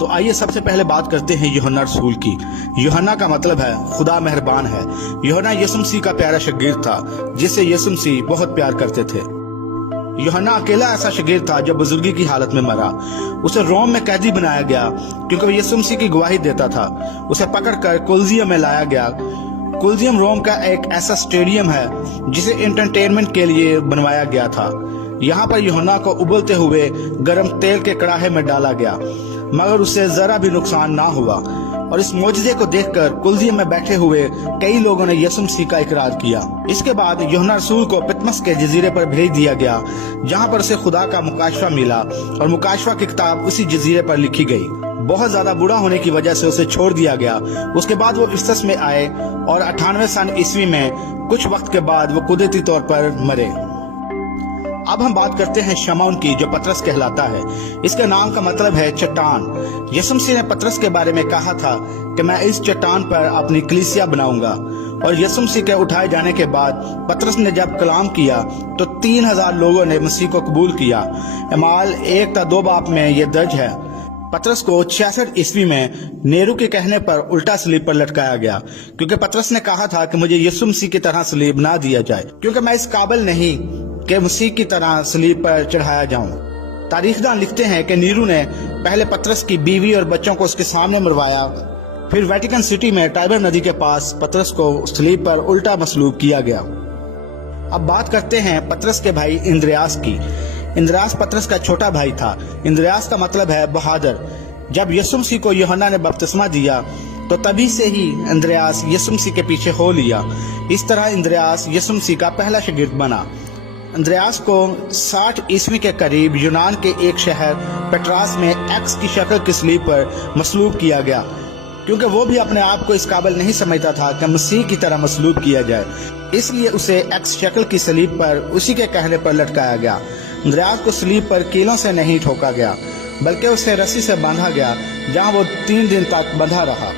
تو آئیے سب سے پہلے بات کرتے ہیں یوحنا رسول کی۔ یوحنا کا مطلب ہے خدا مہربان ہے۔ یوحنا یسوع مسیح کا پیارا شاگرد تھا جسے یسوع مسیح بہت پیار کرتے تھے۔ یوحنا اکیلا ایسا شاگرد تھا جو بزرگی کی حالت میں مرا۔ اسے روم میں قیدی بنایا گیا کیونکہ وہ یسوع مسیح کی گواہی دیتا تھا۔ اسے پکڑ کر کولوسیوم میں لایا گیا۔ کولوسیوم روم کا ایک ایسا اسٹیڈیم ہے جسے انٹرٹینمنٹ کے لیے بنوایا گیا تھا۔ یہاں پر یوحنا کو ابلتے ہوئے گرم تیل کے کڑاہے میں ڈالا گیا مگر اسے ذرا بھی نقصان نہ ہوا، اور اس معجزے کو دیکھ کر کولوسیوم میں بیٹھے ہوئے کئی لوگوں نے یسوع مسیح کا اقرار کیا۔ اس کے بعد یوحنا رسول کو پتمس کے جزیرے پر بھیج دیا گیا جہاں پر اسے خدا کا مکاشفہ ملا، اور مکاشفہ کی کتاب اسی جزیرے پر لکھی گئی۔ بہت زیادہ بوڑھا ہونے کی وجہ سے اسے چھوڑ دیا گیا۔ اس کے بعد وہ افسس میں آئے اور 98 سن عیسوی میں کچھ وقت کے بعد وہ قدرتی طور پر مرے۔ اب ہم بات کرتے ہیں شمعون کی جو پطرس کہلاتا ہے۔ اس کے نام کا مطلب ہے چٹان۔ یسوع مسیح نے پطرس کے بارے میں کہا تھا کہ میں اس چٹان پر اپنی کلیسیا بناؤں گا، اور یسوع مسیح کے اٹھائے جانے کے بعد پطرس نے جب کلام کیا تو 3000 لوگوں نے مسیح کو قبول کیا۔ اعمال 1:2 باب میں یہ درج ہے۔ پطرس کو 66 عیسوی میں نیرو کے کہنے پر الٹا صلیب پر لٹکایا گیا، کیونکہ پطرس نے کہا تھا کہ مجھے یسوع مسیح کی طرح صلیب نہ دیا جائے، کیونکہ میں اس قابل نہیں کہ مسیح کی طرح صلیب پر چڑھایا جاؤں۔ تاریخ دان لکھتے ہیں کہ نیرو نے پہلے پطرس کی بیوی اور بچوں کو اس کے سامنے مروایا، پھر ویٹیکن سٹی میں ٹائبر ندی کے پاس پطرس کو صلیب پر الٹا مصلوب کیا گیا۔ اب بات کرتے ہیں پطرس کے بھائی اندریاس کی۔ اندریاس پطرس کا چھوٹا بھائی تھا۔ اندریاس کا مطلب ہے بہادر۔ جب یسوع مسیح کو یوحنا نے بپتسمہ دیا تو تبھی سے ہی اندریاس یسوع مسیح کے پیچھے ہو لیا۔ اس طرح اندریاس یسوع مسیح کا پہلا شاگرد بنا۔ اندریاس کو 60 عیسوی کے قریب یونان کے ایک شہر پیٹراس میں ایکس کی شکل کی صلیب پر مصلوب کیا گیا، کیونکہ وہ بھی اپنے آپ کو اس قابل نہیں سمجھتا تھا کہ مسیح کی طرح مصلوب کیا جائے، اس لیے اسے ایکس شکل کی صلیب پر اسی کے کہنے پر لٹکایا گیا۔ اندریاس کو صلیب پر کیلوں سے نہیں ٹھوکا گیا بلکہ اسے رسی سے باندھا گیا، جہاں وہ 3 دن تک بندھا رہا۔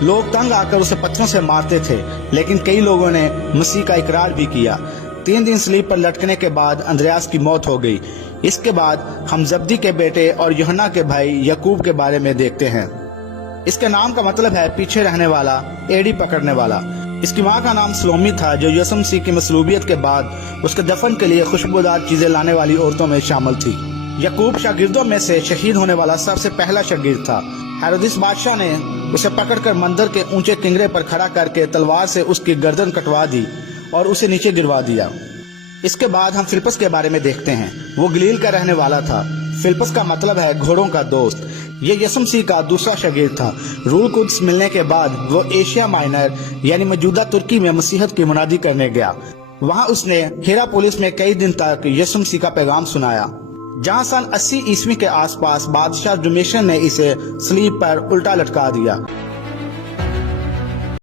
لوگ تنگ آ کر اسے پتھروں سے مارتے تھے، لیکن کئی لوگوں نے مسیح کا اقرار بھی کیا۔ 3 دن صلیب پر لٹکنے کے بعد اندریاس کی موت ہو گئی۔ اس کے بعد ہم زبدی کے بیٹے اور یوحنا کے بھائی یعقوب کے بارے میں دیکھتے ہیں۔ اس کے نام کا مطلب ہے پیچھے رہنے والا، ایڑی پکڑنے والا۔ اس کی ماں کا نام سلومی تھا جو یسوع مسیح کی مصلوبیت کے بعد اس کے دفن کے لیے خوشبودار چیزیں لانے والی عورتوں میں شامل تھی۔ یعقوب شاگردوں میں سے شہید ہونے والا سب سے پہلا شاگرد تھا۔ ہیرودیس بادشاہ نے اسے پکڑ کر مندر کے اونچے کنگرے پر کھڑا کر کے تلوار سے اس کی گردن کٹوا دی اور اسے نیچے گروا دیا۔ اس کے بعد ہم فلپس کے بارے میں دیکھتے ہیں۔ وہ گلیل کا رہنے والا تھا۔ فلپس کا مطلب ہے گھوڑوں کا دوست۔ یہ یسوع مسیح کا دوسرا شاگرد تھا۔ روح القدس ملنے کے بعد وہ ایشیا مائنر یعنی موجودہ ترکی میں مسیحیت کی منادی کرنے گیا۔ وہاں اس نے ہیراپولس میں کئی دن تک یسوع مسیح کا پیغام سنایا، جہاں سن 80 عیسوی کے آس پاس بادشاہ ڈومیشن نے اسے صلیب پر الٹا لٹکا دیا۔